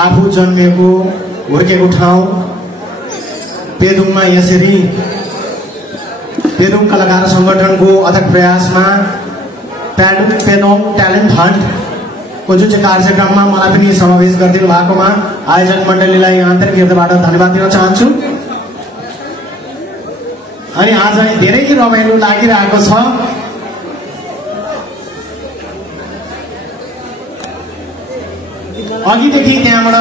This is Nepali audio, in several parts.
आफू जन्मेको हुर्केको ठाउँ पेदुङमा यसरी पेदुङ कलाकार संगठनको अथक प्रयासमा पेदुङ ट्यालेन्ट हन्टको जुन चाहिँ कार्यक्रममा मलाई पनि समावेश गरिदिनु भएकोमा आयोजक मण्डलीलाई आन्तरिक हृदयबाट धन्यवाद दिन चाहन्छु। अनि आज धेरै रमाइलो लागिरहेको छ। अघिदेखि त्यहाँबाट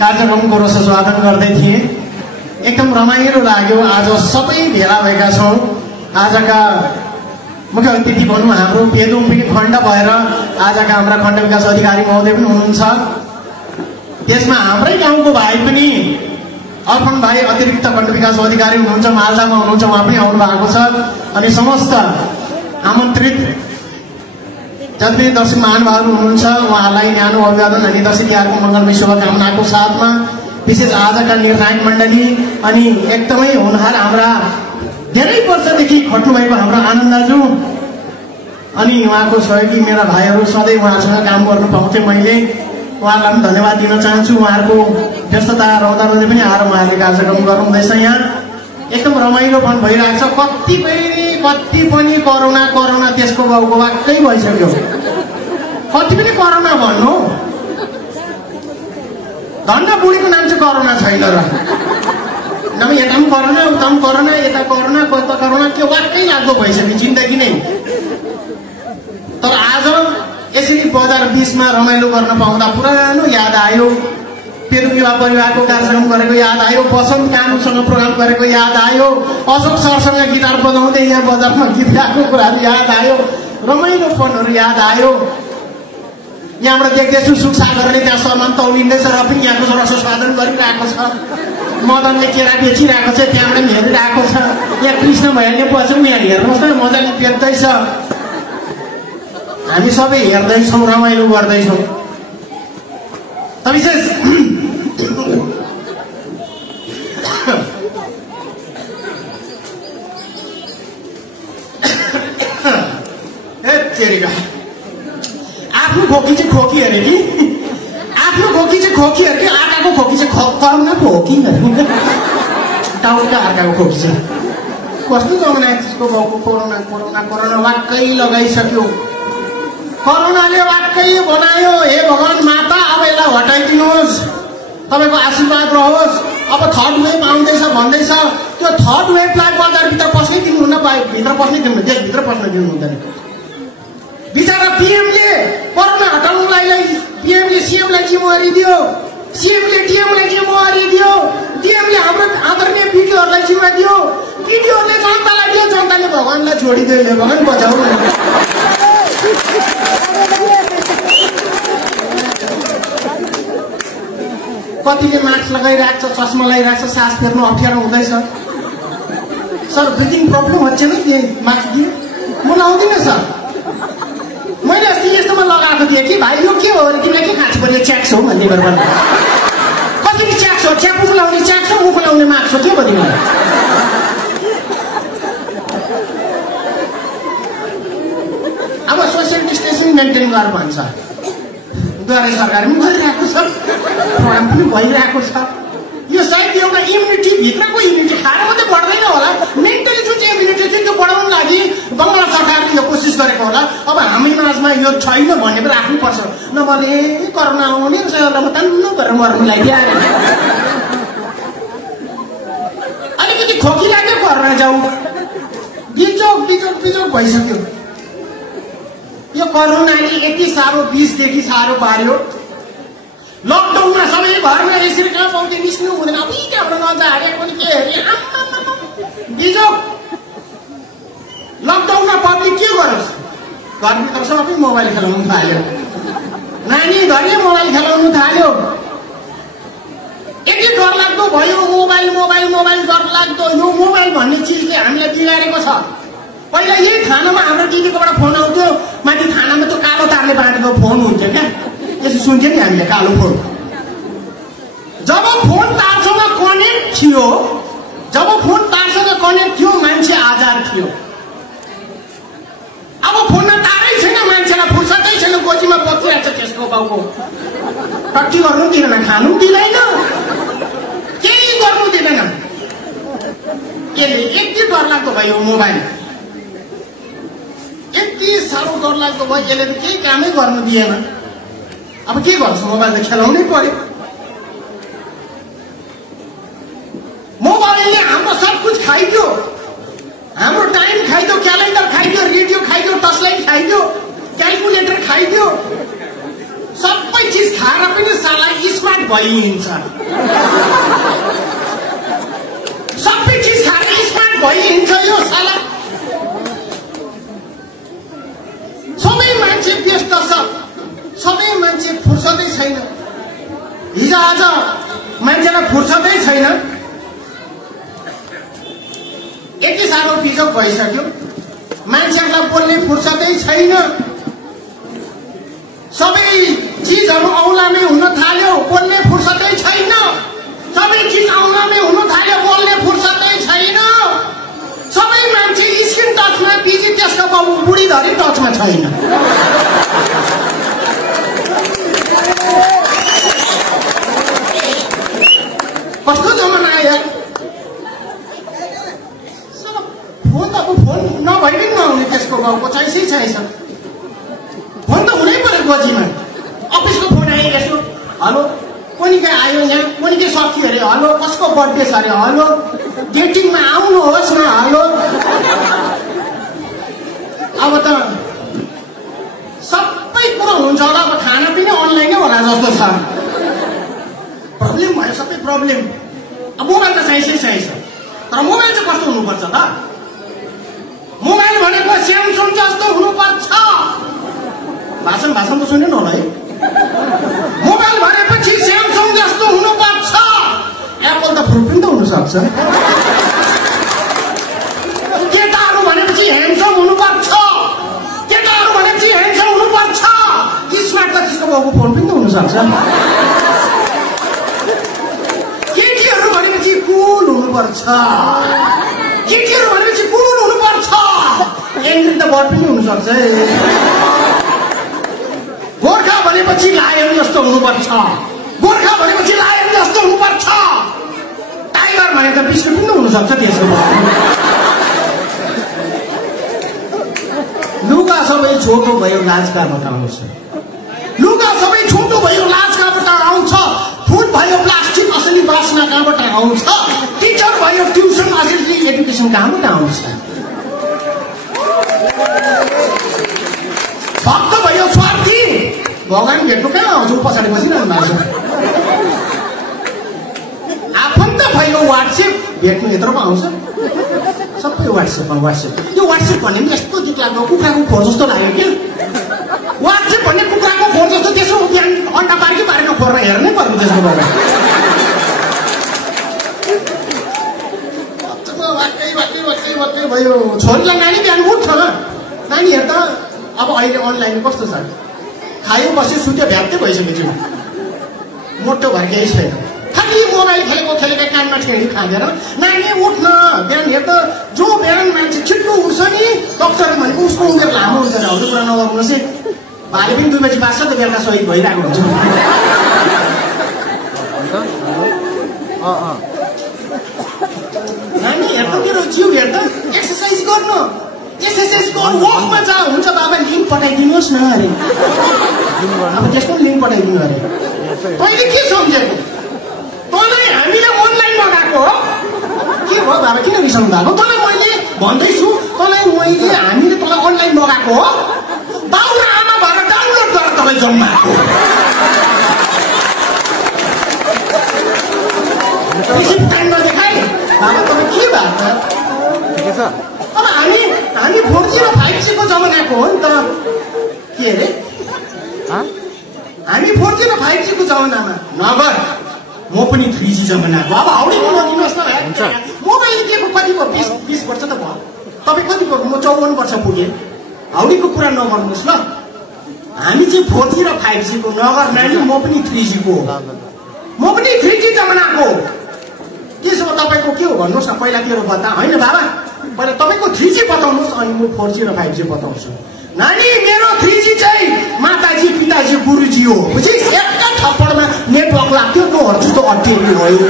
कार्यक्रमको रस स्वागत गर्दै थिएँ। एकदम रमाइलो लाग्यो। आज सबै भेला भएका छौँ। आजका मुख्य अतिथि भनौँ हाम्रो पेदुङ पनि खण्ड भएर आजका हाम्रा खण्ड विकास अधिकारी महोदय पनि हुनुहुन्छ। त्यसमा हाम्रै गाउँको भाइ पनि अर्पण भाइ अतिरिक्त खण्ड विकास अधिकारी हुनुहुन्छ, मालदामा हुनुहुन्छ, उहाँ पनि आउनु भएको छ। अनि समस्त आमन्त्रित जति पनि दर्शक महानुभावहरू हुनुहुन्छ उहाँहरूलाई न्यानो अभिवादन अनि दशैं तिहारको मङ्गलमय शुभकामनाको साथमा विशेष आजका निर्णायक मण्डली अनि एकदमै हुनहार हाम्रा धेरै वर्षदेखि खट्नुभएको हाम्रो आनन्द दाजु अनि उहाँको सहयोगी मेरा भाइहरू सधैँ उहाँसँग काम गर्नु पाउँथेँ मैले। उहाँहरूलाई पनि धन्यवाद दिन चाहन्छु। उहाँहरूको व्यस्तता रहँदा रहँदै पनि आएर उहाँहरूले कार्यक्रम गर्नुहुँदैछ। यहाँ एकदम रमाइलोपन भइरहेको छ। कति पनि कोरोना कोरोना त्यसको बाउको वाक्कै भइसक्यो। कति पनि कोरोना भन्नु, धन्न बुढीको नाम चाहिँ कोरोना छैन र नभए यता पनि कोरोना उता पनि कोरोना यता कोरोना कता कोरोना त्यो वाक्कै लाग्दो भइसक्यो जिन्दगी नै। तर आज यसरी बजार बिचमा रमाइलो गर्न पाउँदा पुरानो याद आयो। पेदुङ युवा परिवारको कार्यक्रम गरेको याद आयो। बसन्त कानुसँग प्रोग्राम गरेको याद आयो। अशोक सरसँग गिटार बजाउँदै यहाँ बजारमा गीत गाएको कुराहरू याद आयो। रमाइलोपनहरू याद आयो। यहाँबाट देख्दैछु सुखसागरले त्यहाँ सामान तौलिँदैछ र पनि यहाँको रस स्वादन गरिरहेको छ। मदनले केरा बेचिरहेको छ, त्यहाँबाट पनि हेरिरहेको छ। यहाँ कृष्ण भैयाले बसेर यहाँ हेर्नुहोस् न मजाले बेच्दैछ। हामी सबै हेर्दैछौँ, रमाइलो गर्दैछौँ। त विशेष आफ्नो खोकी चाहिँ खोकी अरे कि आफ्नो खोकी चाहिँ खोकी अरे कि अर्काको खोकी चाहिँ कोरोना पो हो कि टाउका अर्काको खोकी चाहिँ कस्तो जमाना त्यसको बाउको कोरोना कोरोना कोरोना वाक्कै लगाइसक्यो। कोरोनाले वाक्कै बनायो। हे भगवान् माता अब यसलाई हटाइदिनुहोस्, तपाईँको आशीर्वाद रहोस्। अब थर्ड वेभ आउँदैछ भन्दैछ। त्यो थर्ड वेभलाई बजारभित्र पस्नै दिनुहुन्न, भित्र पस्नै दिनु, देशभित्र पस्न दिनु हुँदैन। बिचरा पिएमले कोरोना हटाउनुलाई पिएमले सिएमलाई जिम्मेवारी दियो, सिएमले डिएमलाई जिम्मेवारी दियो, डिएमले हाम्रो आदरणीय पिडिओहरूलाई जिम्मेवारी दियो, पिडिओले जनतालाई दियो, जनताले भगवान्लाई छोडिदियो। भगवान् बचाउ। कतिले मास्क लगाइरहेको छ, चस्मा लगाइरहेको छ, सास फेर्नु अप्ठ्यारो हुँदैछ। सर ब्रिथिङ प्रब्लम हुन्छ नि के मास्क दियो? म लाउँदिनँ सर। मैले अस्ति यस्तोमा लगाएको थिएँ कि भाइ यो के हो अरे तिमीलाई के खाँच पऱ्यो च्याक्स हो भन्ने गरेर कसरी च्याक्स हो? च्यापुको लाउने च्याक्स हो, मुखको लाउने मास्क हो के भन्ने मलाई। अब सोसियल डिस्टेन्सिङ मेन्टेन गर भन्छ। द्वारे सरकारले पनि गरिरहेको छ, प्रोग्राम पनि भइरहेको छ। यो सायद एउटा इम्युनिटी भित्रको इम्युनिटी खाएर मात्रै बढ्दैन होला। मेन्टली जुन चाहिँ इम्युनिटी थियो त्यो बढाउनु लागि बङ्गला सरकारले यो कोसिस गरेको होला। अब हामी माझमा यो छैन भन्ने पनि राख्नुपर्छ। नभए कोरोना आउने र तन्नु गरेर मर्नु लाग्यो। अलिकति खोकी लाग्यो कोरोना जाउँ बिजोक भइसक्यो। यो कोरोनाले यति साह्रो विषदेखि साह्रो पार्यो। लकडाउनमा सबै घरमा यसरी कहाँ पाउँथ्यो, निस्किनु हुँदैन। अब त्यहाँबाट नजाने पनि के हेरे बिजोक। लकडाउनमा पब्लिक के गरोस्? घरभित्र सबै मोबाइल खेलाउनु थाल्यो। नानी घरले मोबाइल खेलाउनु थाल्यो। यति डरलाग्दो भयो मोबाइल मोबाइल मोबाइल डरलाग्दो। यो मोबाइल भन्ने चिजले हामीलाई बिगारेको छ। पहिला यही थानामा हाम्रो दिदीकोबाट फोन आउँथ्यो, माथि थानामा त्यो कालो तारले बाँडेको फोन हुन्थ्यो क्या, यसो सुन्थ्यो नि हामीले कालो फोन। जब फोन तारसँग कनेक्ट थियो मान्छे आजाद थियो। अब फोनमा तारै छैन, मान्छेलाई फुर्सदै छैन, गोजीमा बसिरहेको छ त्यसको बाउको। टट्टी गर्नु दिँदैन, खानु दिँदैन, केही गर्नु दिँदैन। यसले यति डरलाग्दो भयो मोबाइल, यति साह्रो डरलाग्दो भयो, यसले त केही कामै गर्नु दिएन। अब के गर्छ, मोबाइल त खेलाउनै पर्यो। मोबाइलले हाम्रो सब कुछ खाइदियो, हाम्रो टाइम खाइदियो, क्यालेन्डर खाइदियो, रेडियो खाइदियो, टर्चलाइट खाइदियो, क्यालकुलेटर खाइदियो, सबै चिज खाएर पनि साला स्मार्ट भइहिँड्छ। सबै चिज खाएर स्मार्ट भइहिँड्छ यो साला। सबै मान्छे व्यस्त छ, सबै मान्छे फुर्सदै छैन। हिजो आज मान्छेलाई फुर्सदै छैन, यति साह्रो बिजोग भइसक्यो, मान्छेहरूलाई बोल्ने फुर्सदै छैन। सबै चिजहरू औलामै हुन थाल्यो, बोल्ने फुर्सदै छैन। सबै चिज औलामै हुन थाल्यो, बोल्ने फुर्सदै छैन। सबै मान्छे स्क्रिन टचमा बिजी, त्यसको बाबु बुढी धरी टचमा छैन। कस्तो जमाना आयो, फोन त अब फोन नभइ पनि नहुने, त्यसको बाउको चाहिन्छै चाहिन्छ। फोन त हुनै पर्यो गोजीमा। अफिसको फोन आयो, यसो हेलो कोनी के आयो, यहाँ कोनी के सकियो अरे, हेलो कसको बर्थडे छ अरे, हेलो डेटिङमा आउनुहोस् न, हेलो। अब त सबै कुरो हुन्छ होला, अब खाना पनि अनलाइनै होला जस्तो छ। प्रब्लम भयो, सबै प्रब्लम। अब मोबाइल त चाहिन्छै चाहिन्छ, तर मोबाइल चाहिँ कस्तो हुनुपर्छ त? मोबाइल भनेको स्यामसङ जस्तो हुनुपर्छ। भाषण भाषण त सुन्नु होला है। मोबाइल भनेपछि स्यामसङ जस्तो हुनुपर्छ। एप्पल त फ्रुट पनि त हुनसक्छ। केटाहरू भनेपछि ह्यान्डसम हुनुपर्छ, केटाहरू भनेपछि ह्यान्डसम हुनुपर्छ। स्मार्ट त त्यसको बाबु फोन पनि त हुनसक्छ। केटीहरू भनेपछि कुल हुनुपर्छ, केटीहरू भनेपछि कुल हुनुपर्छ। एङ्ग्री त बर्ड पनि हुनसक्छ। गोर्खा भनेपछि लायन जस्तो हुनुपर्छ, गोर्खा भनेपछि लायन जस्तो हुनुपर्छ। टाइगर भने त बिस्कुट पनि हुनसक्छ त्यसको। लुगा सबै छोटो भयो, लाज कहाँबाट आउँछ? लुगा सबै छोटो भयो, लाज कहाँबाट आउँछ? फुड भयो प्लास्टिक, असली बासना कहाँबाट आउँछ? टिचर भयो ट्युसन, असली एडुकेसन कहाँबाट आउँछ? भक्त भयो स्वार्थी, भगवान भेट्नु कहाँ आउँछ? पछाडि बसिरहनु भएको छ। आफन्त भयो वाट्सएप, भेट्नु यत्रो पो आउँछ। सबै वाट्सएपमा। वाट्सएप, यो वाट्सएप भन्ने पनि यस्तो दुख लाग्यो, कुखुराको खोर जस्तो लाग्यो क्या। वाट्सएप भन्ने कुखुराको खोर जस्तो, त्यसो बिहान अन्डा पार्की पारेर खोरमा हेर्नै पर्यो त्यसको बारे। वाक्कै भयो। छोरीलाई नानी बिहान उठ्छ, नानीहरू त अब अहिले अनलाइन कस्तो छ, खायो बस्यो सुत्यो भ्याप्तै भइसक्यो। मोटो भएर केही छैन, खालि मोबाइल खेलेको कानमा ठेडी खाँदैन। नानी उठ्न बिहान हेर त, जो बिहान मान्छे छिट्टो उठ्छ नि, डक्टर भनेको उसको उमेर लामो हुन्छ। हजुर कुरा नगर्नुहोस् है, भाइले पनि 2 बजी बाँच्छ त, बेलुका सहिद भइरहेको हुन्छ। नानी हेर त, मेरो जिउ हेर त, एक्सर्साइज गर्नु, एक्सर्साइज गर्नु, वकमा जा। हुन्छ बाबा लिङ्क पठाइदिनुहोस् न अरे। अब त्यसको लिङ्क पठाइदिनु अरे। तैँले के सम्झेको? तँलाई हामीले अनलाइन मगाएको हो। के भयो बाबा, किन रिसाउनु भएको? तँलाई मैले भन्दैछु, तँलाई हामीले तँलाई अनलाइन मगाएको हो। बाउ र आमा भएर डाउनलोड गरेर तपाईँ जम्माएको। रिसिभ टाइम नदेखाए बाबा, तपाईँ के भएको छ? अब हामी 4G र 5G को जमानाको हो नि त। के अरे, हामी 4G र 5G को जमानामा नगर, म पनि 3G जमानाको। अब हाउडी नदिनुहोस् न। मोबाइल दिएको कति भयो? 20 वर्ष त भयो। तपाईँ कति भयो? म 54 वर्ष पुगेँ। हाउडीको कुरा नगर्नुहोस् ल। हामी चाहिँ 4G र 5G को नगर नानी, म पनि 3G को हो। म पनि 3G जमानाको। त्यसो भए तपाईँको के हो भन्नुहोस् न, पहिला के हो बता। होइन बाबा, पहिला तपाईँको 3G बताउनुहोस्, अनि म 4G र 5G बताउँछु। नानी मेरो 3G चाहिँ माताजी पिताजी गुरुजी हो। बुझिस्? एकै थप्पडमा कति होइन।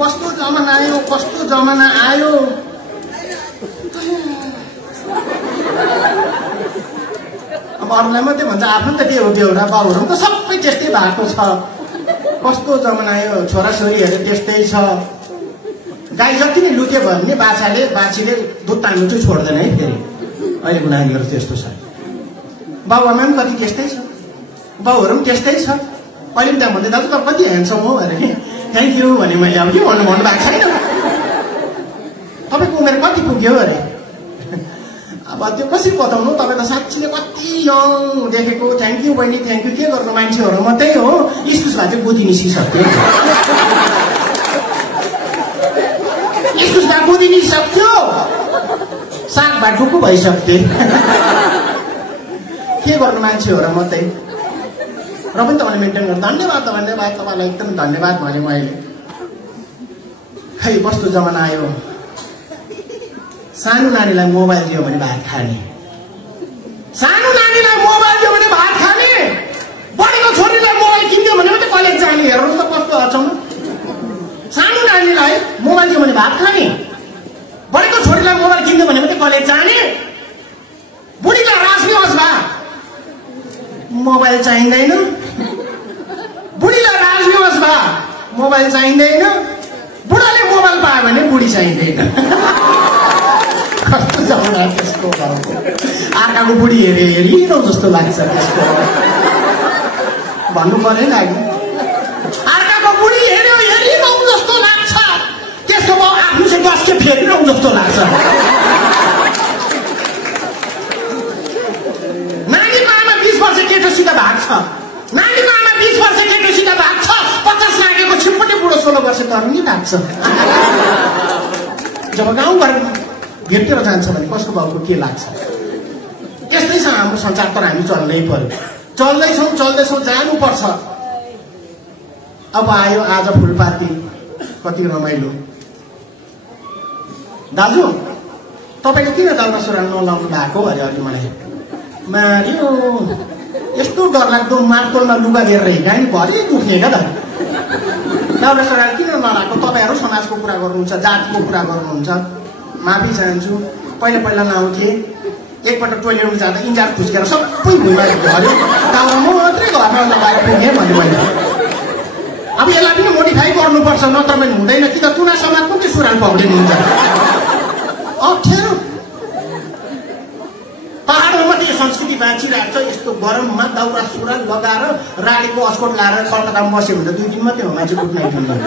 कस्तो जमाना आयो, कस्तो जमाना आयो। अब अरूलाई मात्रै भन्छ, आफ्नो त के हो बेहोरा, बाउहरू त सबै त्यस्तै भएको छ। कस्तो जमाना आयो, छोराछोरीहरू त्यस्तै छ। गाई जति नै लुक्यो भने बाछीले दुध तान्नु चाहिँ छोड्दैन है। फेरि अहिलेको नानीहरू त्यस्तो छ। बाबुआमा पनि कति त्यस्तै छ, बाउहरू पनि त्यस्तै छ। अहिले पनि त्यहाँ भन्दै दाजु त कति ह्यान्डसम हो अरे कि थ्याङ्क यू भने मैले अब के भन्नुभएको छैन। तपाईँको उमेर कति पुग्यो अरे? अब त्यो कसरी बताउनु, तपाईँ त साँच्चीले कति यङ देखेको। थ्याङ्क यू बहिनी, थ्याङ्क यू के गर्नु, मान्छेहरू मात्रै हो। इस्कुस भए चाहिँ बुद्धि निस्किसक्यो, इस्कुस भए बुद्धि निस्किसक्यो, साग भए ढुक्कु भइसक्थ्यो। के गर्नु मान्छेहरू मात्रै। र पनि तपाईँले मेन्टेन गर्नु, धन्यवाद तपाईँलाई एकदम धन्यवाद भने म अहिले। खै कस्तो जमाना आयो, सानो नानीलाई मोबाइल दियो भने भात खाने, सानो नानीलाई मोबाइल दियो भने भात खाने, बढेको छोरीलाई मोबाइल किनिदियो भने मात्रै कलेज जाने। हेर्नुहोस् त कस्तो अचम्म। सानो नानीलाई मोबाइल दियो भने भात खाने, बढेको छोरीलाई मोबाइल किनिदियो भने मात्रै कलेज जाने। बुढीलाई राजनिवास भए मोबाइल चाहिँदैन, बुढीलाई राजनिवास भए मोबाइल चाहिँदैन, बुढाले मोबाइल पायो भने बुढी चाहिँदैन। कस्तो जमाना त्यसको अर्काको बुढी हेरिरहँ जस्तो लाग्छ। त्यसको भन्नु परेन, अर्काको बुढी हेरिरहँ जस्तो लाग्छ। त्यसको म आफ्नो चाहिँ बस्के फेरिरहँ जस्तो लाग्छ। नानीको आमा 20 वर्ष केटोसित भाग्छ, नानीको आमा 20 वर्ष केटोसित भाग्छ। 50 लागेको छिपट्टै बुढो 16 वर्ष तरुनी भाग्छ। जब गाउँघर भेटेर जान्छ भने कसको बाउको के लाग्छ। त्यस्तै छ हाम्रो संसार, तर हामी चल्नै पर्यो। चल्दैछौँ जानुपर्छ। अब आयो आज फुलपाती, कति रमाइलो। दाजु तपाईँले किन दौरा सुरुवाल नलाउनु भएको अरे? अहिले मलाई मार्यो, यस्तो डरलाग्दो मार्तोलमा लुगा लिएर हिँड्यो भरि दुख्ने क्या त। दौरा सुरुवाल किन नलाएको? तपाईँहरू समाजको कुरा गर्नुहुन्छ, जातिको कुरा गर्नुहुन्छ। माफी चाहन्छु, पहिला लाउँथे, एकपल्ट टोइलेटमा जाँदा इन्जार खुस्केर सबै भुइँमा झऱ्यो, दाउरा मात्रै घरमा लगाएर पुगेँ भने मैले। अब यसलाई पनि मोडिफाई गर्नुपर्छ, नत्र पनि हुँदैन। कि त तुना समाजको के सुरुवाल पक्रिनुहुन्छ? अप्ठ्यारो। पहाडमा मात्रै संस्कृति बाँचिरहेको छ। यस्तो गरममा दौरा सुरुवाल लगाएर राडीको अस्कोट लगाएर कलकत्तामा बस्यो भने त 2 दिन मात्रै हो मान्छे कुट्न आइपुग्दैन।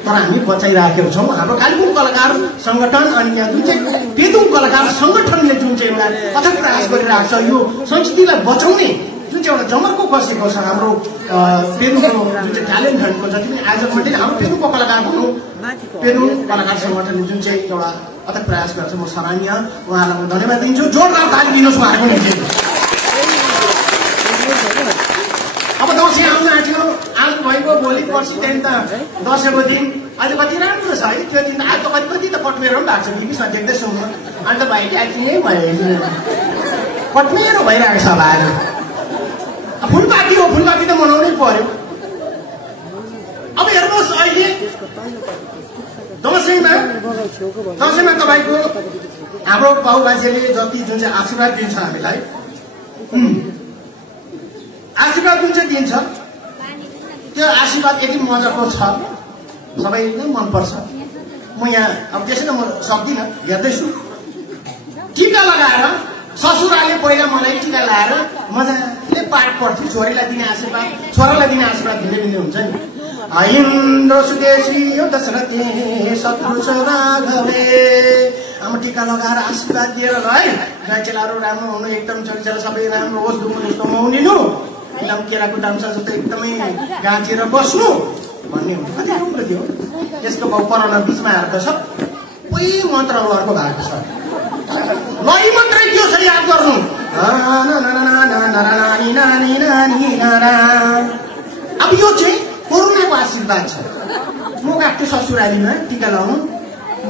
तर हामी बचाइराखेका छौँ। हाम्रो कालिम्पोङ कलाकार सङ्गठन अनि यहाँ जुन चाहिँ पेदुङ कलाकार सङ्गठनले जुन चाहिँ एउटा अथक प्रयास गरिरहेको छ, यो संस्कृतिलाई बचाउने जुन चाहिँ एउटा जमर्को बसेको छ हाम्रो पेदुङको जुन चाहिँ ट्यालेन्ट हन्टको जति पनि आयोजक मण्डली, हाम्रो पेदुङको कलाकार भनौँ, पेदुङ कलाकार सङ्गठनले जुन चाहिँ एउटा अथक प्रयास गर्छ, म सराहनीय उहाँलाई धन्यवाद दिन्छु। जोरदार ताली दिनुहोस् उहाँहरूको निम्ति। अब दसैँ आउन आँट्यो, आज भएको भोलि पर्सि त्यहाँदेखि त दसैँको दिन। अहिले कति राम्रो छ है त्यो दिन। आज त कति त कटमेरो पनि भएको छ, बिबिसँग देख्दैछु म। अन्त भाइ एक्टिङै भयो, कटमेरो भइरहेको छ अब। आज फुलपाती हो, फुलपाती त मनाउनै पर्यो। अब हेर्नुहोस् अहिले दसैँमा तपाईँको हाम्रो बाउ बाजेले जति जुन चाहिँ आशीर्वाद दिन्छ हामीलाई, आशीर्वाद जुन चाहिँ दिन्छ त्यो आशीर्वाद यति मजाको छ, सबैले मनपर्छ। म यहाँ अब त्यसैले म सक्दिनँ, हेर्दैछु। टिका लगाएर ससुराले पहिला मलाई टिका लगाएर मजाले पाठ पढ्थ्यो, छोरीलाई दिने आशीर्वाद, छोरालाई दिने आशीर्वाद भिन्दै हुन्छ नि। इन्द्र सुदेशी यो दशरथे शत्रु छ राघवे। अब टिका लगाएर आशीर्वाद दिएर है, गाईचेलाहरू राम्रो हुनु, एकदम छोरीचेला सबै राम्रो होस्, दुःख दुःख नहुनिनु, एकदम केराको डाम्सा जस्तै एकदमै गाँचेर बस्नु भन्ने हुन्छ। कति राम्रो थियो। त्यसको बाउ कोरोना बिचमा आएर त सबै मन्त्रहरू अर्को भएको छ। लय मन्त्रै त्यो छ, याद गर्नु। अब यो चाहिँ कोरोनाको आशीर्वाद छ। म गएको थिएँ ससुरालीमा टिका लाउनु,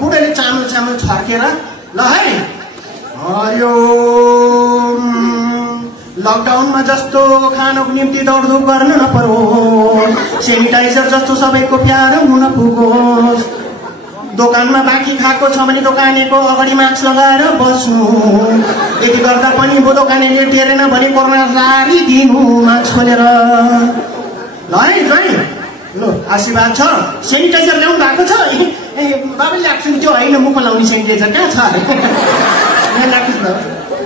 बुढाले चामल छर्केर ल है लकडाउनमा जस्तो खानको निम्ति दौडधुप गर्न नपरोस्, सेनिटाइजर जस्तो सबैको प्यारो हुन पुगोस्। दोकानमा बाँकी खाएको छ भने दोकानेको अगाडि मास्क लगाएर बस्नु। यति गर्दा पनि वो दोकानेले टेरेन भने कोरोना सारिदिनु मास्क खोलेर। ल है ज्वाइँ, ल आशीर्वाद छ। सेनिटाइजर ल्याउनु भएको छ? ए बाबा ल्याएको छु, त्यो होइन मुखमा लाउने सेनिटाइजर कहाँ छ? ल्याएको छु।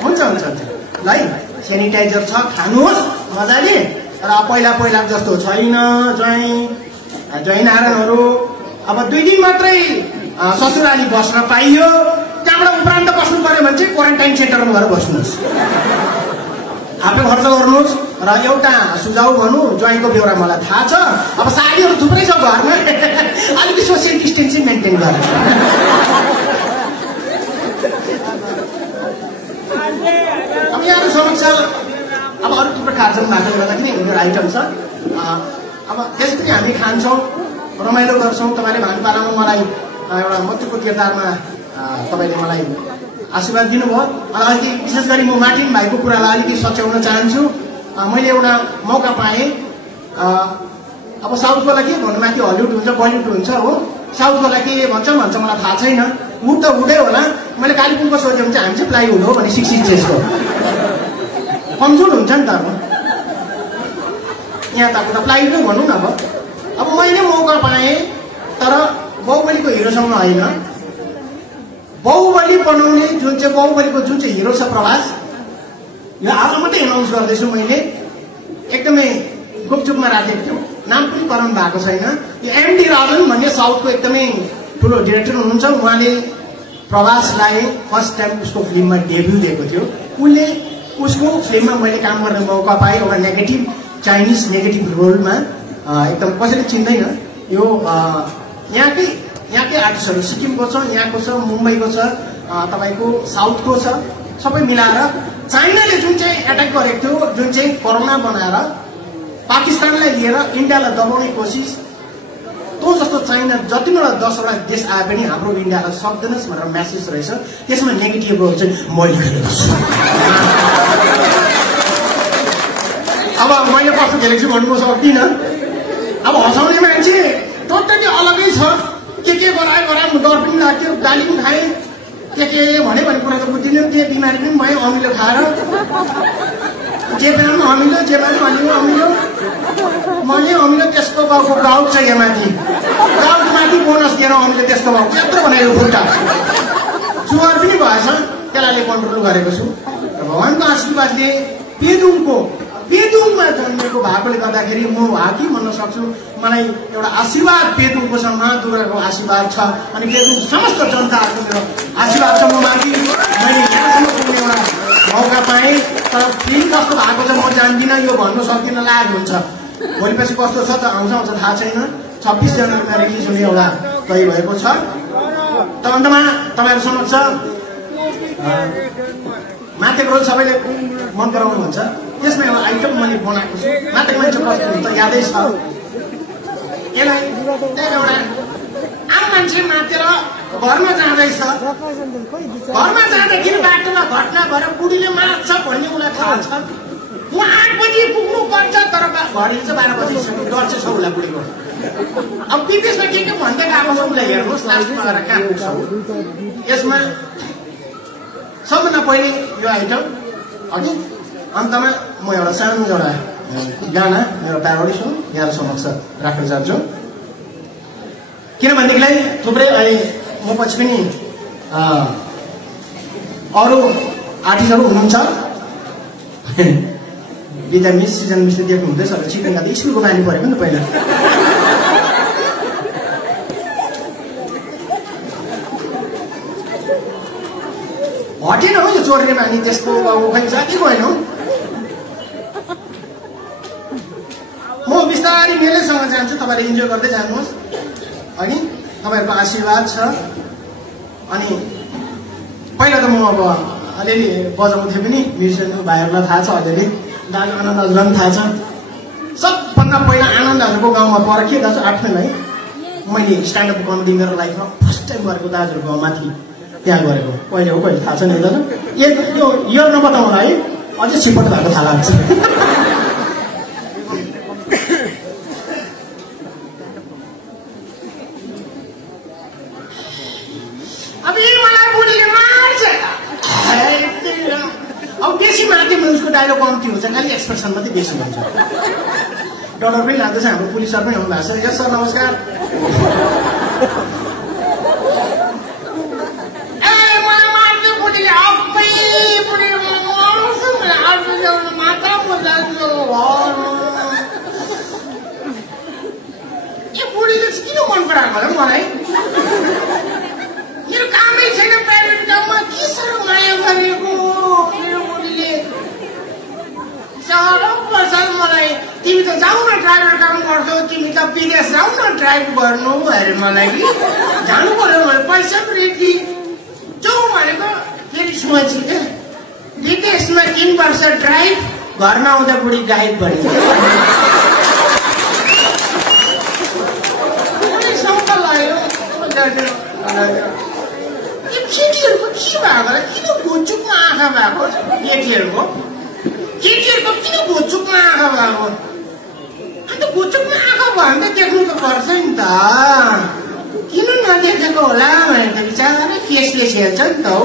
हुन्छ हुन्छ हुन्छ ल है, सेनिटाइजर छ, खानुहोस् मजाले। र पहिला पहिला जस्तो छैन ज्वाइँ नारायणहरू। अब 2 दिन मात्रै ससुराली बस्न पाइयो, त्यहाँबाट उपरान्त बस्नु पर्यो भने चाहिँ क्वारेन्टाइन सेन्टरमा गएर बस्नुहोस्, आफै खर्च गर्नुहोस्। र एउटा सुझाउ भनौँ, ज्वाइँको बेहोरा मलाई थाहा छ। अब साथीहरू थुप्रै छ घरमा, अलिकति सोसियल डिस्टेन्सिङ मेन्टेन गर। अब यहाँहरू समक्ष अब अरू थुप्रो कार्यक्रम भएकोले गर्दाखेरि हाम्रो आइटम छ। अब त्यसपछि हामी खान्छौँ, रमाइलो गर्छौँ। तपाईँले भानुपालामा मलाई एउटा मृत्युको किरदारमा तपाईँले मलाई आशीर्वाद दिनुभयो। अहिले विशेष गरी म मार्टिन भाइको कुरालाई अलिकति सच्याउन चाहन्छु। मैले एउटा मौका पाएँ। अब साउथको लागि भन्नुमाथि हलिउड हुन्छ बलिउड हुन्छ हो, साउथको लागि के भन्छ मलाई थाहा छैन। वुड त वुडै होला। मैले कालिम्पोङको सोध्यो भने चाहिँ हामी चाहिँ प्लाइवुड हो भने 6 इन्चेसको कमजोर हुन्छ नि त। यहाँ तक त प्लाइवुडै भनौँ न। अब मैले मौका पाएँ, तर बाहुबलीको हिरोसँग होइन। बाहुबली बनाउने बाहुबलीको जुन चाहिँ हिरो छ प्रभास, यो आज मात्रै एनाउन्स गर्दैछु मैले। एकदमै गुपचुपमा राखेको थियो, नाम पनि कराउनु भएको छैन। यो एमडी राजन भन्ने साउथको एकदमै ठुलो डिरेक्टर हुनुहुन्छ। उहाँले प्रभासलाई फर्स्ट टाइम उसको फिल्ममा डेब्यू दिएको थियो। उसको फिल्ममा मैले काम गर्ने मौका पाएँ। एउटा चाइनिज नेगेटिभ रोलमा। एकदम कसैले चिन्दैन यो। यहाँकै आर्टिस्टहरू सिक्किमको छ, यहाँको छ, मुम्बईको छ, तपाईँको साउथको छ, सबै मिलाएर चाइनाले जुन चाहिँ एट्याक गरेको थियो, जुन चाहिँ कोरोना बनाएर पाकिस्तानलाई लिएर इन्डियालाई दबाउने कोसिस, त्यो जस्तो चाइना जतिवटा 10वटा देश आए पनि हाम्रो इन्डियालाई सक्दैनस् भनेर म्यासेज रहेछ। त्यसमा नेगेटिभ रोल चाहिँ मैले खेलेको छु। अब मैले कस्तो खेलेको छु भन्नु सक्दिनँ। अब हँसाउने मान्छे टोटली अलगै छ। के गरायो डर पनि लाग्थ्यो, गाली पनि खाएँ। के भन्यो भने कुरा त बुझ्दिनँ। त्यो बिमारी पनि भयो अमिलो खाएर। जे पनि अमिलो, जेमा पनि अमिलो। मैले अमिलो त्यसको बाउको गाउट छ यहाँ माथि, गाउट माथि बोनस दिएर अमिलो त्यसको बाउ त्यत्रो भनेको खुट्टा सुगर पनि भएछ। त्यसलाई कन्ट्रोल गरेको छु। र भगवान्को आशीर्वादले पेदुङमा जन्मेको भएकोले गर्दाखेरि म हाकी भन्न सक्छु। मलाई एउटा आशीर्वाद पेदुङको छ, मा दुर्गाको आशीर्वाद छ, अनि पेदुङ समस्त जनताहरूको मेरो आशीर्वाद छ म माथि। मैले यहाँसम्म पुग्ने एउटा मौका पाएँ। तर फिल्म कस्तो भएको छ म जान्दिनँ, यो भन्नु सक्दिनँ, लाज हुन्छ। भोलिपछि कस्तो छ त आउँछ थाहा छैन। 26 जनवरीमा रिलिज हुने एउटा तय भएको छ। त अन्तमा तपाईँहरू समक्ष माथेको रोल सबैले मन पराउनुहुन्छ। त्यसमा एउटा आइटम मैले बनाएको छु। माथेको मान्छे कस्तो हुन्छ यादै छ। यसलाई एउटा आम मान्छे मातेर घरमा जाँदैछ, घरमा जाँदाखेरि बाटोमा घटना भएर बुढीले मार्छ भन्ने उसलाई थाहा छ। म 8 बजी पुग्नु पर्छ, तर घडी चाहिँ 12 बजी डर चाहिँ छ उसलाई बुढीको। अब विदेशमा के भन्दै गएको छ उसलाई हेर्नुहोस्, लास्टमा गएर कहाँ पुग्छ। यसमा सबभन्दा पहिले यो आइटम अघि अन्तमा म एउटा सानो एउटा गाना मेरो प्यारोडी छु यहाँ समक्ष राख्न चाहन्छु। किनभनेदेखिलाई थुप्रै अहिले म पछि पनि अरू आर्टिस्टहरू हुनुहुन्छ। विद्या मिस सिजन मिसले दिएको हुँदैछ र चिकन खाँदै स्कुलको बानी परेको नि त पहिला। हटेन हो यो चोर्ने बानी, त्यसको खै जाति गएन हो। म बिस्तारै मेलैसँग जान्छु, तपाईँले इन्जोय गर्दै जानुहोस्। अनि तपाईँहरूको आशीर्वाद छ। अनि पहिला त म अब अलिअलि बजाउँथेँ पनि, म्युजिसियन भाइहरूलाई थाहा छ, अलिअलि दाजु आनन्द दाजुलाई पनि थाहा छ। सबभन्दा पहिला आनन्द दाजुको गाउँमा पर्खेँ। दाजु 8 है मैले स्ट्यान्डअप कमेडी मेरो लाइफमा फर्स्ट टाइम गरेको दाजुहरूको गाउँमाथि त्यहाँ गरेको कहिले हो कहिले थाहा छैन एकदम यो इयर नबताउनु है अझै छिपट भएको थाहा लाग्छ अब यही मलाई बुढीले मार्छ अब बेसी माथि उसको डायलग कम्ती हुन्छ खालि एक्सप्रेसन मात्रै बेसी हुन्छ डलर पनि लाग्दैछ हाम्रो पुलिस सर पनि आउनु भएको छ यस सर नमस्कार मलाई मेरो कामै छैन प्राइभेट काममा के साह्रो माया गरेको मेरो बुढीले साह्रो पर्छ मलाई तिमी त जाऊ न ड्राइभर काम गर्छौ तिमी त विदेश जाऊ न ड्राइभ गर्नु अरे मलाई जानु पर्यो भने पैसा पनि रेडी जाउँ भनेको फेरि सोचे क्या विदेशमा 3 वर्ष ड्राइभ घरमा आउँदा बुढी गाइड भयो केटीहरूको के भएको किन भुचुकमा आँखा भएको केटीहरूको किन भुचुकमा आँखा भएको अन्त भुचुकमा आँखा भयो भने त देख्नु त पर्छ नि त किन नदेखेको होला भने त बिचारा केसले छेल्छ नि त हौ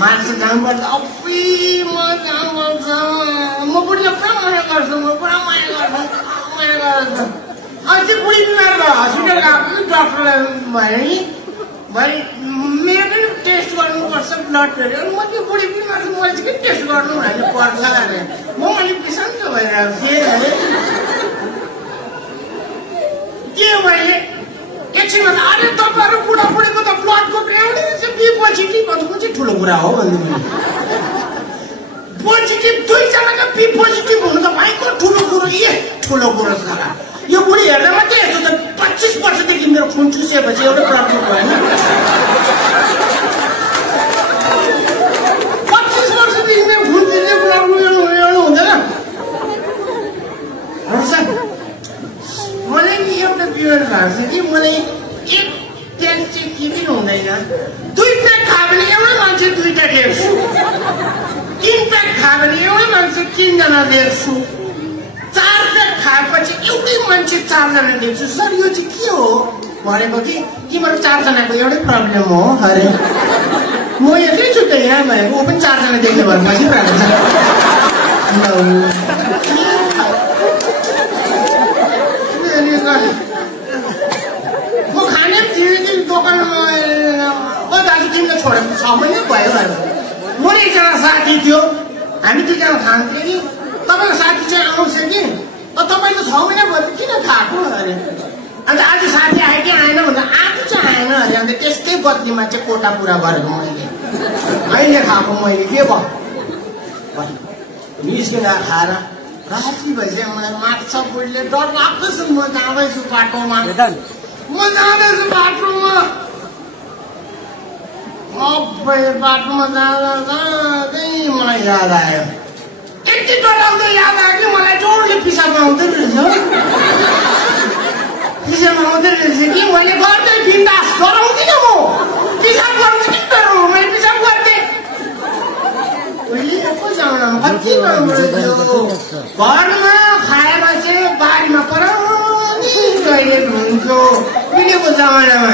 मान्छे जानुपर्छ अप्पी म जानुपर्छ म बुढीलाई पुरा माया गर्छु अझै बुढी बिमार भयो हस्पिटल गएको डक्टरलाई भयो नि भाइ मेरो पनि टेस्ट गर्नुपर्छ ब्लड प्रेसर म त्यो बुढी बिमार छु मैले चाहिँ के टेस्ट गर्नु भने पर्छ अरे म अलिक बिसन्चो भइरहेको थिएँ है के भयो एकछिनमा त अरे तपाईँहरू बुढाबुढीको त ब्लडको ल्याउने रहेछ बी पोजिटिभ भन्नु कुन चाहिँ ठुलो कुरा हो भन्नु पोजिटिभ 2 जनाको बी पोजिटिभ हुनु त भाइको ठुलो कुरो ठुलो कुरो छ यो बुढी हेर्दा मात्रै यस्तो त 25 वर्षदेखि मेरो खुन चुसेपछि एउटै प्रब्लम भएन 25 वर्षदेखि मेरो खुन चुसे प्रब्लम एउटा हुँदैन मलाई नि एउटा बिमार भएको छ कि मलाई एक तेल चाहिँ के पनि हुँदैन 2 प्याक खायो भने एउटै मान्छे 2टा देख्छु 3 प्याक खायो भने एउटै मान्छे 3 जना देख्छु 4 प्याक खाएपछि एउटै मान्छे 4 जना देख्छु सर यो चाहिँ के हो भनेको कि तिम्रो 4 जनाको एउटै प्रब्लम हो अरे म एक्लै छु त यहाँ भनेको ऊ पनि 4 जना देख्ने भएर बसिरहेको छ म खाने थिएँ कि दोकानमा दाजु तिमीलाई छोडेको 6 महिना भयो भने मेरो एकजना साथी थियो हामी 2 जना खान्थ्यौँ कि तपाईँको साथी चाहिँ आउँछ कि तपाईँ त 6 महिना भयो किन खाएको अरे अन्त आज साथी आयो कि आएन भन्दा आएको चाहिँ आएन अरे अन्त त्यसकै बदलीमा चाहिँ कोटा पुरा गरेको मैले अहिले खाएको मैले के भयो निस्केर खाएर राति भएपछि मलाई मार्छ बुढीले डर लाग्दैछ म जाँदैछु बाटोमा बाटोमा जाँदै मलाई याद आयो यति डराउँदै याद आयो कि मलाई जोडले पिसाब आउँदै रहेछ कि मैले गर्दै बिन्दास गराउँदिनँ म पिसाब गर्छु कि डराउँ मैले पिसाब गर्थेँ कति घरमा खाएपछि बारीमा पराउने टोइलेट हुन्थ्यो उहिलेको जमानामा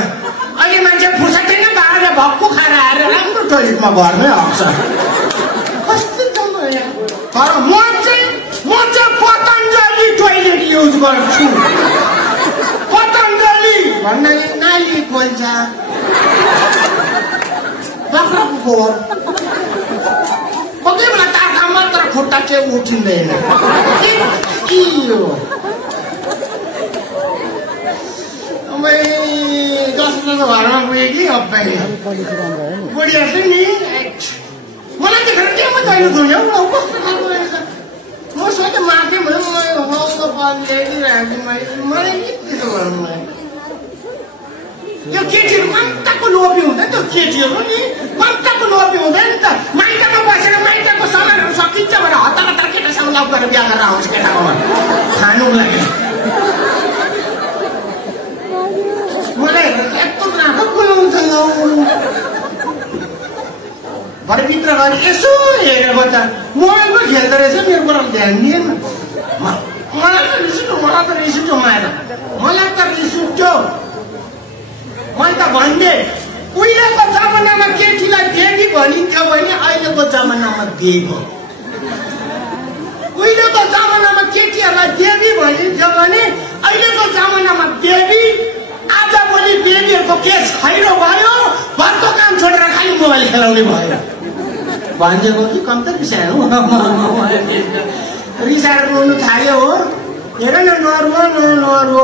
अहिले मान्छे फुर्सद छैन बाहिर भक्कु खाएर आएर राम्रो टोइलेटमा घरमै हक्छ कस्तो तर म चाहिँ पतञ्जली टोइलेट युज गर्छु पतञ्जली भन्नाले नाली खोल्छ बाख्राको हो कोही बेला टाढा मात्र खुट्टा चाहिँ उठिँदैन के हो जस्तो घरमा गएँ कि अब्बाई बुढिया नि मलाई देखेर के म दैलो धुयो कस्तो खालको रहेछ म सोचेँ माथि भने गाउँको पानी ल्याइदिइरहेको मलाई के त्यसो गर्नु यो केटीहरू कन्ताको लोभी हुँदैन त्यो केटीहरू नि कन्ताको लोभी हुँदैन नि त माइतमा बसेर माइतको सामानहरू सकिन्छ भनेर हतार हतार केटासँग लभ गरेर बिहा गरेर आउँछ केटाकोमा खानुको लागि मलाई हेरेर यस्तो आँखा खुलाउँछ भरभित्र गएर यसो हेरेर बच्चा मोबाइलमा खेल्दो रहेछ मेरो कुरा ध्यान दिएन मलाई त रिस उठ्यो मलाई त रिस उठ्यो मैले त भनिदिए उहिलेको जमानामा केटीलाई देवी भनिन्थ्यो भने अहिलेको जमानामा देव उहिलेको जमानामा केटीहरूलाई देवी भनिन्थ्यो भने अहिलेको जमानामा देवी आजभोलि देवीहरूको के छैरो भयो घरको काम छोडेर खालि मोबाइल खेलाउने भयो भन्छेको कि कम त रिसायो रिसाएर बोल्नु थाल्यो हो हेर न नरुव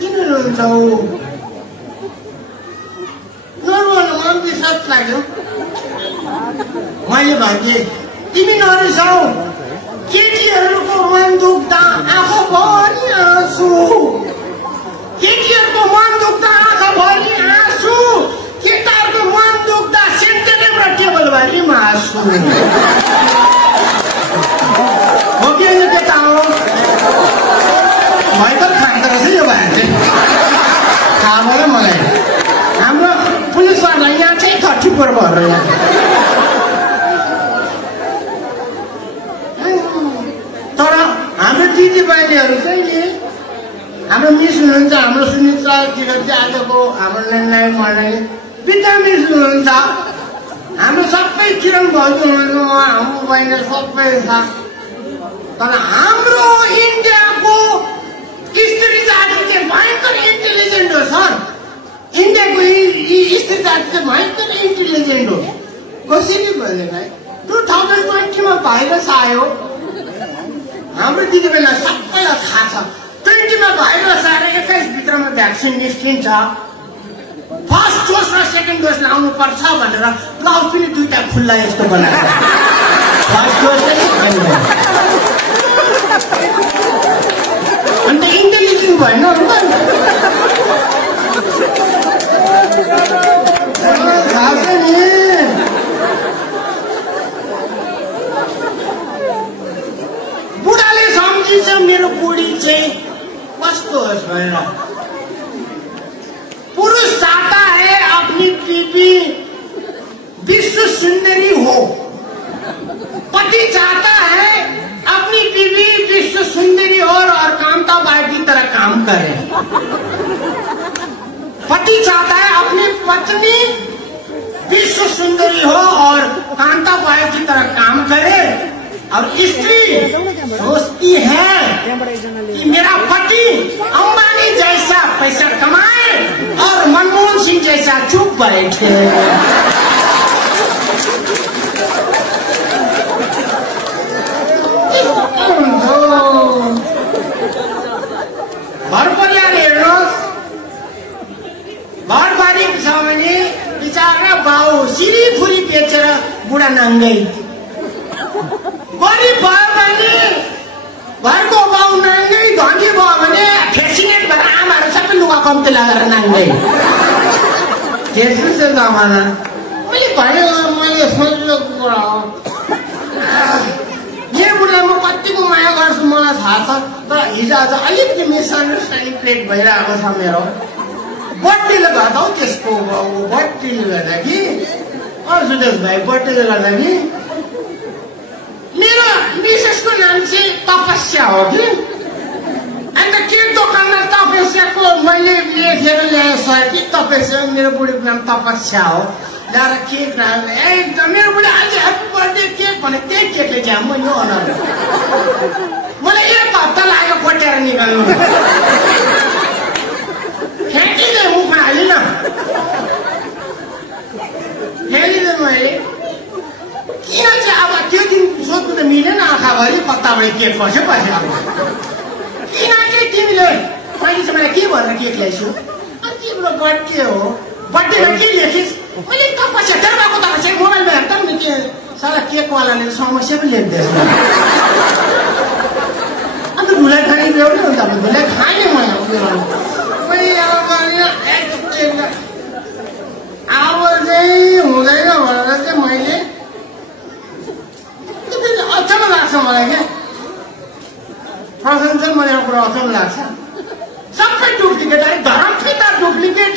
किन रुन्छौ नरुवन मन विश्वास लाग्यो मैले भन्थे तिमी नरिसाऊ केटीहरूको मन दुख्दा आँखाभरि आँसु केटीहरूको मन दुख्दा आँखाभरि आँसु केटाहरूको मन दुख्दा सेन्टेनेबाट टेबलभरि मासु हो कि होइन केटा हो भयङ्कर खाँदो रहेछ यो भाइ थाहा भयो मलाई हाम्रो पुलिसवाला यहाँ चाहिँ 34 भएर यहाँ तर हाम्रो दिदीबहिनीहरू चाहिँ नि हाम्रो मिस हुनुहुन्छ हाम्रो सुनिता किरती आजको हाम्रो नानी मर्नाले विद्या मिस हुनुहुन्छ हाम्रो सबै किरण भाउजू हुनुहुन्छ हाम्रो बहिनी सबै छ तर हाम्रो इन्डियाको स्त्री जाति चाहिँ भयङ्कर इन्टेलिजेन्ट हो सर इन्डियाको स्त्री जाति चाहिँ भयङ्कर इन्टेलिजेन्ट हो कसरी भयो भाइ 2020 मा भाइरस आयो हाम्रो दिदीबहिनीलाई सबैलाई थाहा छ 20 मा भाइरस आएर 21 भित्रमा भ्याक्सिन निस्किन्छ फर्स्ट डोज र सेकेन्ड डोज लाउनु पर्छ भनेर ब्लाउज पनि दुईटा खुल्ला यस्तो बनाएर फर्स्ट डोज अन्त इन्टेलिजेन्ट भएन बुढाले सम्झिन्छ मेरो बुढी चाहिँ कस्तो होस् भनेर पुरुष चाहता है अपनी बीवी विश्व सुंदरी हो पति चाहता है अपनी बीवी विश्व सुंदरी हो और कामता बाई की तरह काम करे पति चाहता है अपनी पत्नी विश्व सुंदरी हो और कांता बाई की तरह काम करे और स्त्री सोचती है कि मेरा पति अंबानी जैसा पैसा कमाए और मनमोहन सिंह जैसा चुप बैठे घर परिवार हेर्नुहोस् घर बारी छ भने बिचारा बाउ सिरीफुरी बेचेर बुढा नाङ्गै गरिब भयो भने घरको बाउ नाङ्गै धनी भयो भने फेसिनेट भएर आमाहरू सबै लुगा कम्ती लगाएर नाङ्गै त्यस्तो छ जमाना मैले भने मैले सोचेको कुरा हो मेरो बुढालाई म कतिको माया गर्छु मलाई थाहा छ तर हिजो आज अलिकति मिसअन्डरस्ट्यान्डिङ क्रिएट भइरहेको छ मेरो बर्थडेले गर्दा हौ त्यसको बर्थडेले गर्दा कि सुदेश भाइ बर्थडेले गर्दा कि मेरो मिसेसको नाम चाहिँ तपस्या हो कि अन्त केक दोकानमा तपस्याको मैले लेखेर ल्याएँ कि तपस्या मेरो बुढीको नाम तपस्या हो ल्याएर केक राखेर एकदम मेरो बुढी आज ह्याप्पी बर्थडे केक भने त्यही केकले ल्याएँ म यो अनुहार मलाई 1 हप्ता लाग्यो कोटेर निकाल्नु फ्याँकिदिएँ मुखमा हालिन फ्याँकिदिएँ मैले किन चाहिँ अब त्यो दिन सोध्नु त मिलेन आँखाभरि कताबाट केक खस्यो पछि किन चाहिँ तिमीले मैले चाहिँ मलाई के भनेर केक ल्याइछु तिम्रो बर्थडे हो बर्थडेमा के लेखिस् मैले तपस्या तेरो भएको तपस्या मोबाइलमा हेर्दा नि के साला केकवालाले समस्या पनि लेख्दैछ अन्त धुलाई खाने बेहोर्नु हुन्छ अब धुलाई खाने अब चाहिँ हुँदैन भनेर चाहिँ मैले अचम्म लाग्छ मलाई क्या प्रशंसा मलाई एउटा कुरा अचम्म लाग्छ सबै डुप्लिकेट अरे धरम फिता डुप्लिकेट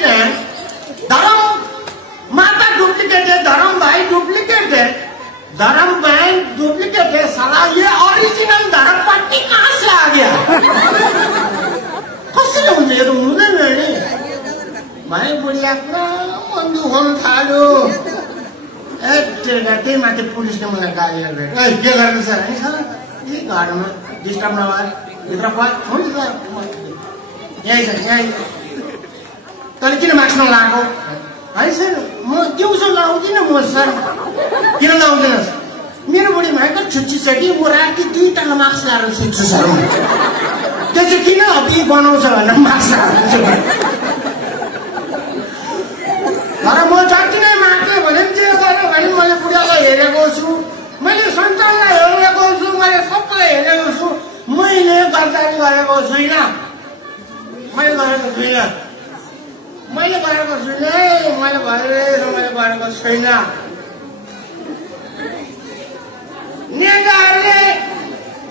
भने बुढिया पुरा मन दुखाउनु थाल्यो। त्यही माथि पुलिसले मलाई गाली गरेर के गर्नु छ है सर यही घरमा डिस्टर्ब नभएर भित्र हुन्छ यहीँ छ यहीँ तैँले किन मास्क नलाएको है सर म दिउँसो लाउँदिनँ म सर किन लाउँदैनस् मेरो बुढी भयङ्कर छुच्ची छ कि म राति 2 मास्क लगाएर सुत्छु सर त्यो चाहिँ किन हबी बनाउँछ भनेर मास्क लगाएर तर म जति नै माग्थेँ भने जे गरेँ भने मैले बुढालाई हेरेको छु मैले सन्तानलाई हेरेको छु मैले सबैलाई हेरेको छु मैले गद्दारी गरेको छुइनँ मैले गरेको छुइनँ मैले गरेको छुइनँ नेताहरूले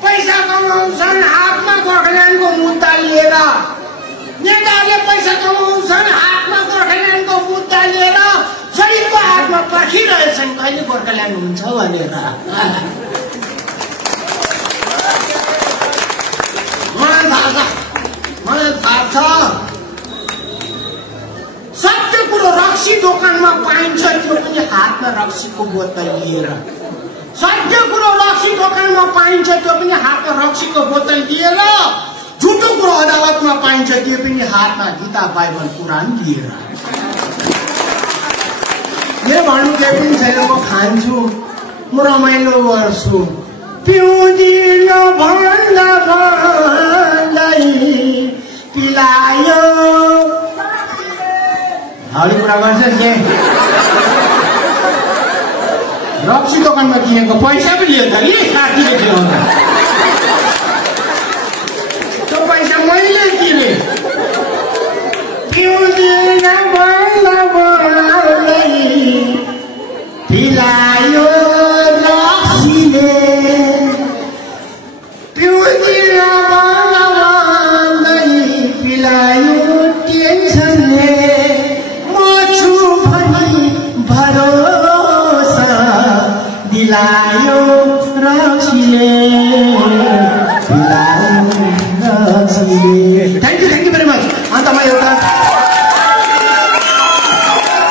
पैसा कमाउँछन् हातमा गोर्खाल्यान्डको मुद्दा लिएर नेताहरूले पैसा कमाउँछन् हातमा गोर्खाल्यान्डको मुद्दा लिएर शरीरको हातमा पर्खिरहेछन् कहिले गोर्खाल्यान्ड हुन्छ भनेर मलाई थाहा छ सत्य कुरो रक्सी दोकानमा पाइन्छ त्यो पनि हातमा रक्सीको बोतल लिएर सत्य कुरो रक्सी दोकानमा पाइन्छ त्यो पनि हातमा रक्सीको बोतल लिएर झुटो कुरो अदालतमा पाइन्छ त्यो पनि हातमा गीता बाइबल कुरान लिएर मेरो भन्नु केही पनि छैन म खान्छु म रमाइलो गर्छु पिउँदिन भन्दा भन्दै पिलायो हाउले कुरा गर्छ के रक्सी दोकानमा किनेको पैसा पनि लियो त नि साथीले किनाउँदा त्यो पैसा मैले किने पिउँदिन भन्दा भन्दै पिलायो रक्सीले पिउँदिन भन्दा भन्दै पिलायो टेन्सनले म छु भनी भरोसा दिलायो रक्सीले थ्याङ्क यू भेरी मच अन्तमा एउटा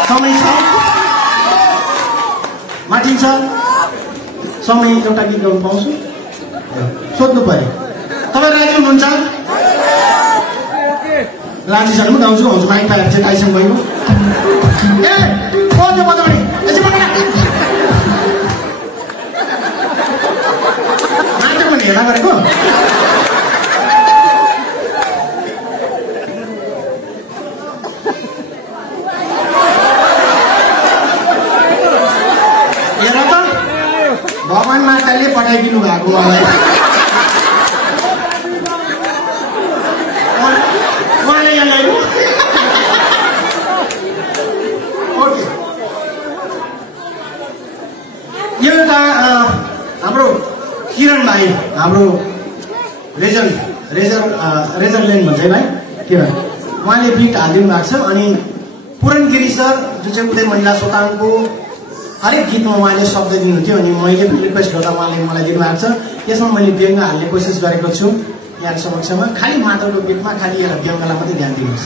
समय छ माथिन्छ समय एउटा गीत गाउनु पाउँछु सोध्नु पर्यो तपाईँ राजी हुनुहुन्छ राजी छ भने गाउँछु माइक पाएर चाहिँ गाइसक्नु भयो ए त्यो बजाउने नाटक पनि हेला गरेको हेर त भगवान माताले पठाइदिनु भएको मलाई उहाँले यसलाई ओके यो एउटा हाम्रो किरण भाइ हाम्रो रेजरल्यान्ड भन्छ है भाइ के भाइ उहाँले बिट हालिदिनु भएको छ अनि पुरणगिरी सर जो चाहिँ उदय महिला सोताङको हरेक गीतमा उहाँले शब्द दिनुहुन्थ्यो अनि मैले रिक्वेस्ट गर्दा उहाँले मलाई दिनुभएको छ यसमा मैले व्यङ्ग हाल्ने कोसिस गरेको छु यहाँ समक्षमा खालि मादलको गीतमा खालि एउटा व्यङ्गलाई मात्रै ध्यान दिनुहोस्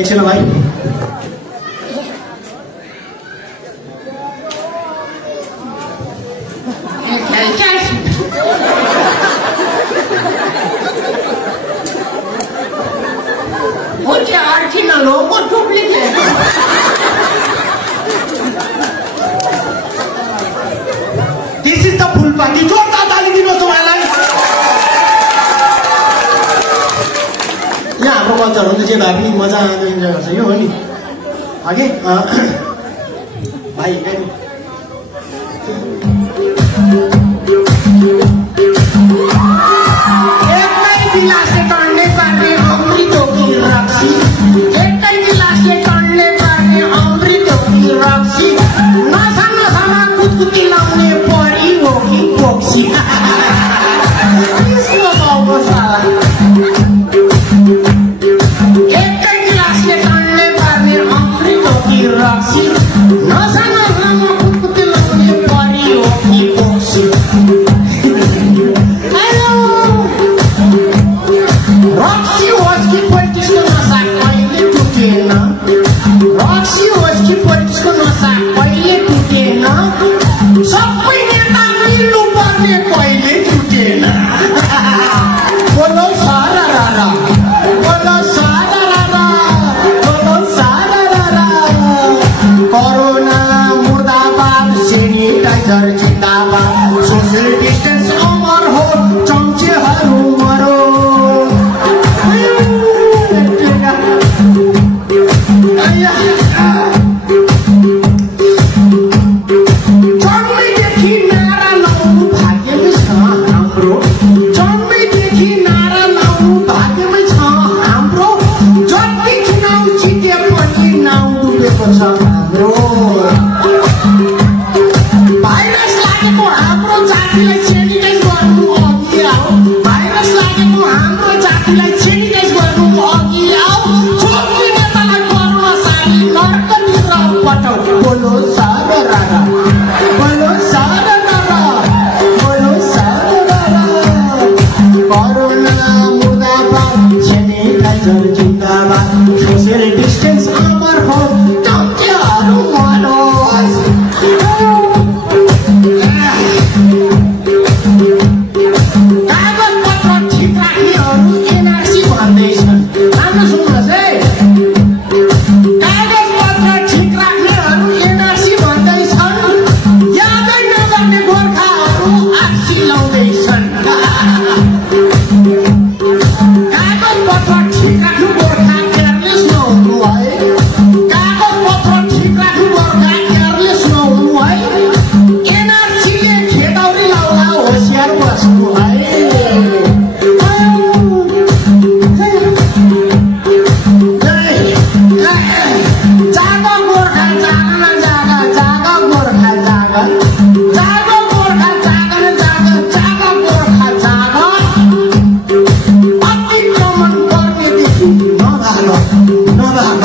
एकछिन भाइ लोगों duplicate this is the full party जोरदार ताली दिनुहोस् उहाँलाई यहाँ हाम्रो कल्चर हुन्छ जे भाइ मजा आउँदो इन्जोय गर्छ यो हो नि अघि भाइ एकै गिलासले टन्ने पार्ने अमृतो की रक्सी एकै गिलासले टन्ने पार्ने अमृतो की रक्सी नसा नसामा कुतकुती लाउने परी हो कि पोक्सी एकै गिलासले टन्ने पार्ने अमृतो की रक्सी नसा नसामा कुतकुती लाउने परी हो कि proxy Roxy was keep when this was like my little kid. Culture Zindabad social distance अमर हो चम्चेहरू मरो जन्मैदेखि नारा लाउनु भाग्यमै छ हाम्रो जन्मैदेखि नारा लाउनु भाग्यमै छ हाम्रो जति चुनाउ जिते पनि नाउँ डुबेको छ हाम्रो भाइरस लागेको हाम्रो जातिलाई सेनिटाइज गर्नु अघि आऊ भाइरस लागेको हाम्रो जातिलाई सेनिटाइज गर्नु अघि आऊ छोड्ने नेतालाई कोरोना सारी नर्कतिर पठाऊ बोलो सारा रागा बोलो सारा रागा बोलो सारा रागा कोरोना मुर्दाबाद सेनिटाइजर जिन्दाबाद सोशल डिस्टेन्स अमर हो चम्चेहरू मरोस् कागजपत्र ठिक राख्नेहरू एनआरसी भन्दैछन् राम्रो सुन्नुहोस् है कागजपत्र ठिक राख्नेहरू एनआरसी भन्दैछन् यादै नगर्ने गोर्खाहरू आरसी लाउँदैछन् कागजपत्र ठिक राख्नु गोर्खा केयरलेस नहुनु है कागजपत्र ठिक राख्नु गोर्खा केयरलेस नहुनु है एनआरसीले खेतौरी लाउला होसियार बस्नु है जाग गोर्खा जाग न जाग जाग गोर्खा जाग जाग गोर्खा जाग न जाग जाग गोर्खा जाग अतिक्रमण गर्नेदेखि नभाग नभाग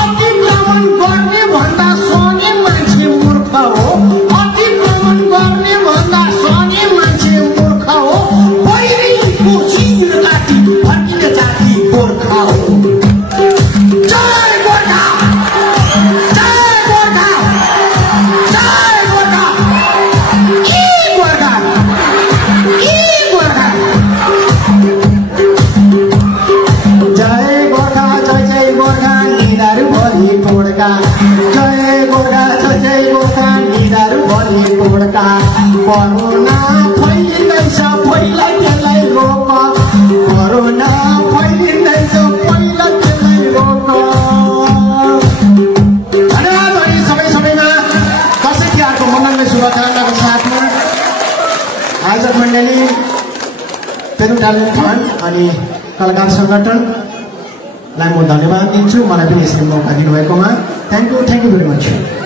अतिक्रमण गर्ने भन्दा सने मान्छे मूर्ख हो अतिक्रमण गर्ने भन्दा सने मान्छे मूर्ख हो पहिरीको सिर लाठी फर्किने जाति गोर्खा हो जय गोर्खा जय गोर्खा जय गोर्खा ई गोर्खा ई गोर्खा जय गोर्खा जय गोर्खा निधार भरि पोड्का जय गोर्खा जय गोर्खा निधार भरि पोड्का कोरोना फैलिँदैछ पहिला त्यसलाई रोक कोरोना फैलिँदैछ पहिला त्यसलाई रोक धन्यवाद अनि सबैमा दसैँ तिहारको मङ्गलमय शुभकामनाको साथमा आयोजक मण्डली पेदुङ ट्यालेन्ट फन्ड अनि कलाकार सङ्गठनलाई म धन्यवाद दिन्छु मलाई पनि यसरी मौका दिनुभएकोमा थ्याङ्क यू भेरी मच